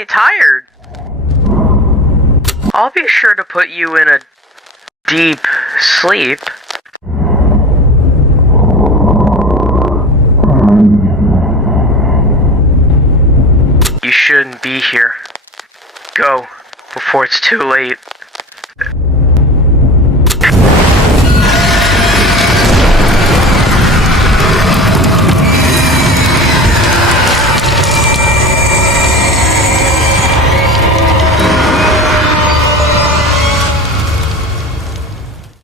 really tired. I'll be sure to put you in a deep sleep. You shouldn't be here. Go, before it's too late.